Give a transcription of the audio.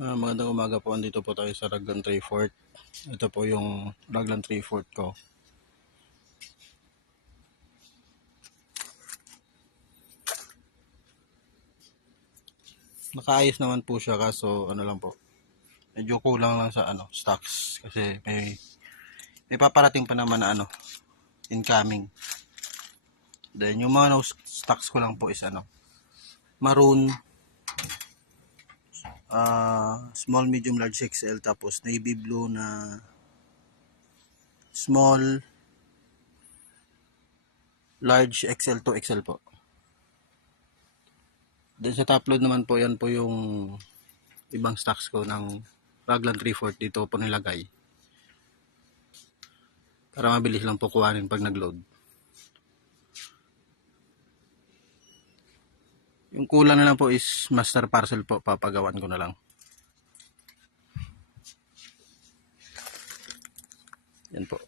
Magandang umaga po. Andito po tayo sa Raglan 3/4. Ito po yung Raglan 3/4 ko. Nakaayos naman po siya, kaso ano lang po, medyo kulang lang sa stocks kasi may paparating pa naman na incoming. Then yung mga stocks ko lang po is maroon, small, medium, large, XL, tapos navy blue na small, large, XL to XL po. Then sa top load naman po, yan po yung ibang stocks ko ng Raglan 3/4 dito po nilagay. Para mabilis lang po kuhanin pag nag-load. Yung kulang na lang po is master parcel po, papagawan ko na lang. Yan po.